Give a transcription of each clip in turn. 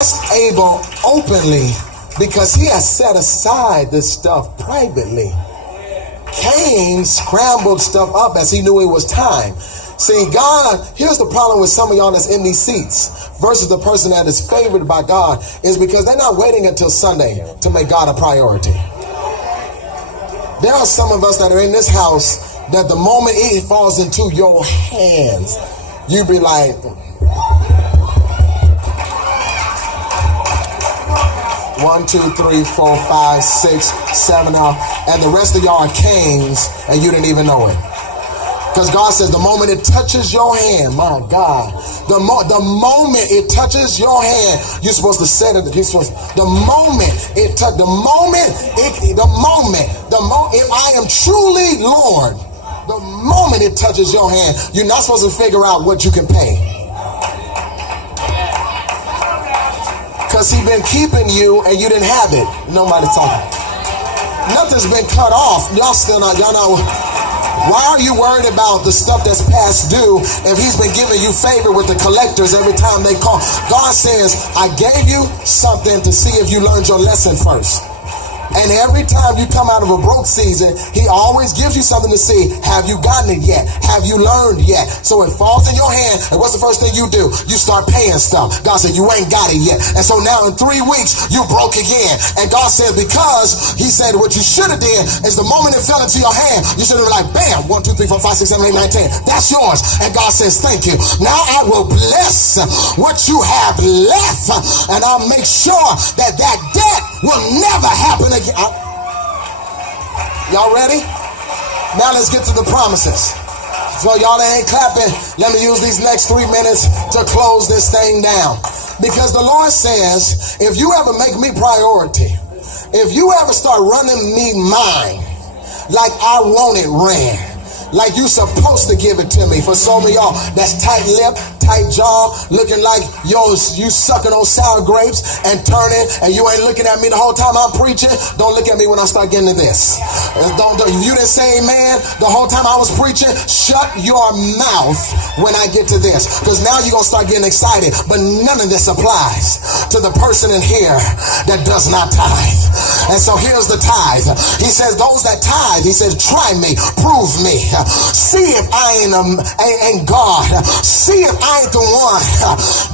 able openly because he has set aside this stuff privately. Cain scrambled stuff up as he knew it was time. See, God, here's the problem with some of y'all that's in these seats versus the person that is favored by God is because they're not waiting until Sunday to make God a priority. There are some of us that are in this house that the moment it falls into your hands, you be like, 1, 2, 3, 4, 5, 6, 7 out, and the rest of y'all are Cains, and you didn't even know it. Because God says the moment it touches your hand, my God, the moment it touches your hand, you're supposed to set it. If I am truly Lord, the moment it touches your hand, you're not supposed to figure out what you can pay. Because he's been keeping you and you didn't have it. Nobody talking. Nothing's been cut off. Y'all still not, y'all know. Why are you worried about the stuff that's past due if he's been giving you favor with the collectors every time they call? God says, I gave you something to see if you learned your lesson first. And every time you come out of a broke season, he always gives you something to see. Have you gotten it yet? Have you learned yet? So it falls in your hand, and what's the first thing you do? You start paying stuff. God said, you ain't got it yet. And so now in 3 weeks, you broke again. And God said, because he said what you should have did is the moment it fell into your hand, you should have been like, bam, 1, 2, 3, 4, 5, 6, 7, 8, 9, 10. That's yours. And God says, thank you. Now I will bless what you have left, and I'll make sure that debt will never happen again. Y'all ready? Now let's get to the promises. So y'all that ain't clapping, let me use these next 3 minutes to close this thing down. Because the Lord says, if you ever make me priority, if you ever start running me mine, like I want it ran, like you supposed to give it to me. For some of y'all, that's tight lip, tight jaw, looking like you sucking on sour grapes and turning, and you ain't looking at me the whole time I'm preaching. Don't look at me when I start getting to this. If you didn't say amen the whole time I was preaching, shut your mouth when I get to this, because now you're going to start getting excited. But none of this applies to the person in here that does not tithe. And so here's the tithe. He says, those that tithe, he says, try me, prove me. See if I ain't God. See if I ain't the one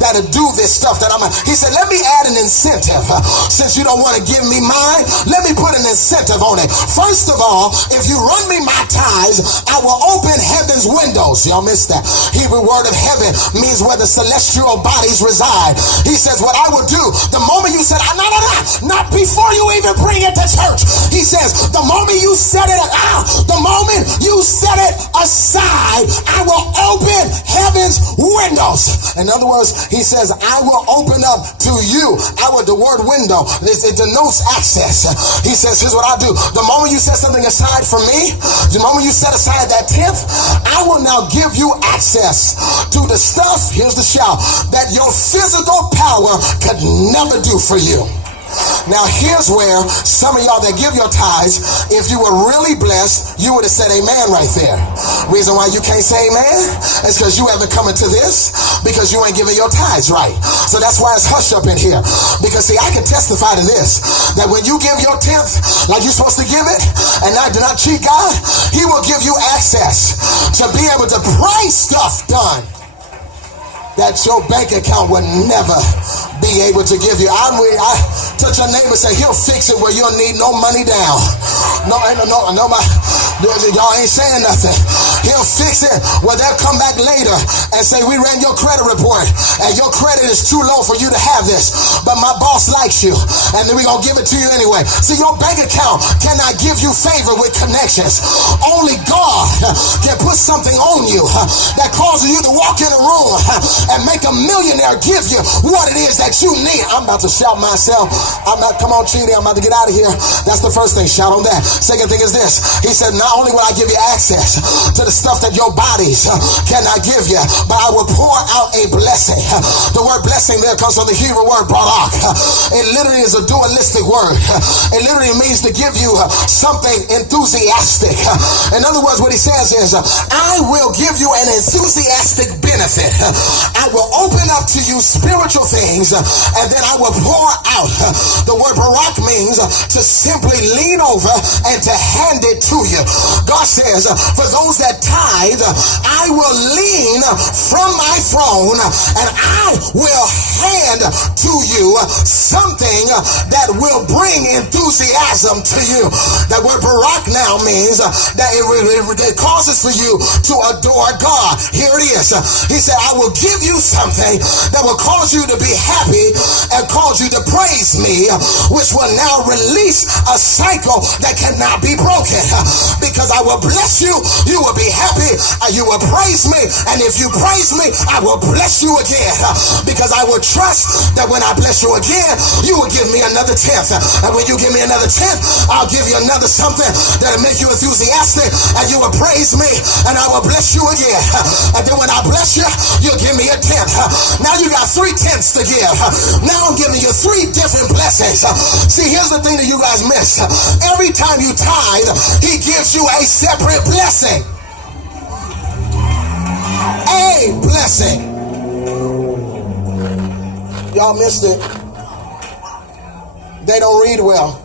that'll do this stuff that I'm. He said, let me add an incentive. Since you don't want to give me mine, let me put an incentive on it. First of all, if you run me my tithes, I will open heaven's windows. Y'all missed that. Hebrew word of heaven means where the celestial bodies reside. He says, what I will do, the moment you said, not before you even bring it to church. He says, the moment you set it aside, I will open heaven's windows. In other words, he says, I will open up to you. The word window, it denotes access. He says, here's what I do. The moment you set something aside for me, the moment you set aside that tenth, I will now give you access to the stuff, here's the shout, that your physical power could never do for you. Now here's where some of y'all that give your tithes, if you were really blessed, you would have said amen right there. Reason why you can't say amen is because you haven't come into this because you ain't giving your tithes right. So that's why it's hush up in here. Because see, I can testify to this, that when you give your tenth like you're supposed to give it, and I do not cheat God, he will give you access to be able to pray stuff done that your bank account would never be able to give you. I touch your neighbor, say he'll fix it where you'll need no money down. No, y'all ain't saying nothing. He'll fix it where they'll come back later and say, we ran your credit report and your credit is too low for you to have this, but my boss likes you and then we're going to give it to you anyway. See, your bank account cannot give you favor with connections. Only God can put something on you that causes you to walk in a room and make a millionaire give you what it is that you need. I'm about to shout myself. Come on, Chidi, I'm about to get out of here. That's the first thing. Shout on that. Second thing is this. He said, not only will I give you access to the stuff that your bodies cannot give you, but I will pour out a blessing. The word blessing there comes from the Hebrew word barak. It literally is a dualistic word. It literally means to give you something enthusiastic. In other words, what he says is, I will give you an enthusiastic benefit. I will open up to you spiritual things, and then I will pour out. The word barak means to simply lean over and to hand it to you. God says, for those that tithe, I will lean from my throne and I will hand to you something that will bring enthusiasm to you. That word barak now means that it causes for you to adore God. Here it is. He said, I will give you something that will cause you to be happy and cause you to praise me, which will now release a cycle that cannot be broken. Because I will bless you, you will be happy, you will praise me, and if you praise me, I will bless you again. Because I will trust that when I bless you again, you will give me another 10th. And when you give me another 10th, I'll give you another something that'll make you enthusiastic, and you will praise me, and I will bless you again. And then when I bless you, you'll give me a 10th. Now you got 3 tenths to give. Now I'm giving you 3 different blessings. See, here's the thing that you guys miss. Every time you tithe, he gives you a separate blessing. A blessing. Y'all missed it. They don't read well.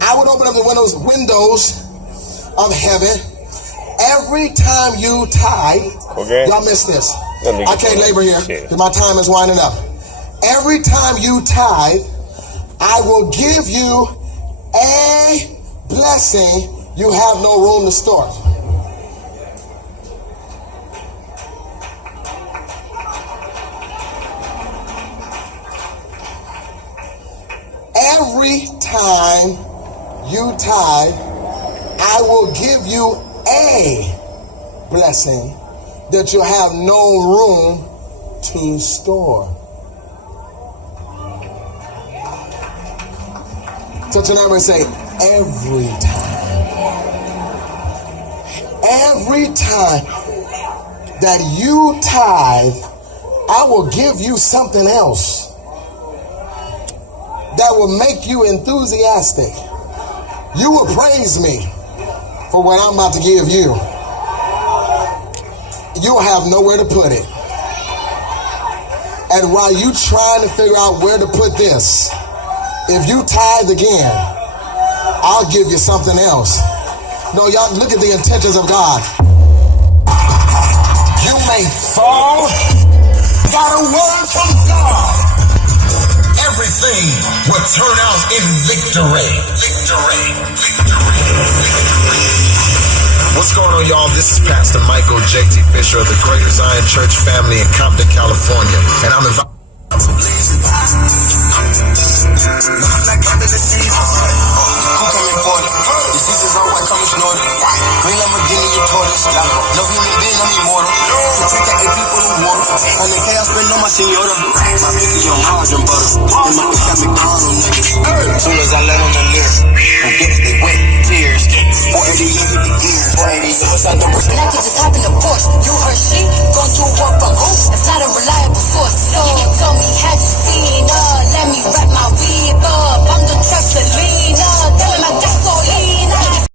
I would open up the windows of heaven every time you tithe. Okay. Y'all missed this. I can't labor here because my time is winding up. Every time you tithe, I will give you a blessing you have no room to store. Every time you tithe, I will give you a blessing that you have no room to store. Touch your neighbor and say, every time. Every time that you tithe, I will give you something else that will make you enthusiastic. You will praise me for what I'm about to give you. You'll have nowhere to put it. And while you trying to figure out where to put this, if you tithe again, I'll give you something else. No, y'all, look at the intentions of God. You may fall, got a word from God. Everything will turn out in victory. Victory. Victory. Victory. What's going on, y'all? This is Pastor Michael J.T. Fisher of the Greater Zion Church family in Compton, California. And I'm invited. Green Lamborghini, your tortoise. No human being, I'm immortal. Protect that AP for the water. And the chaos spend on my senora. My pinky on margarine butter. And my bitch got McDonald's niggas. Soon as I let on the list, who gets they wet tears. 480 years with the gears. 480 years. And I could just hop in the Porsche. You heard she gon' do work from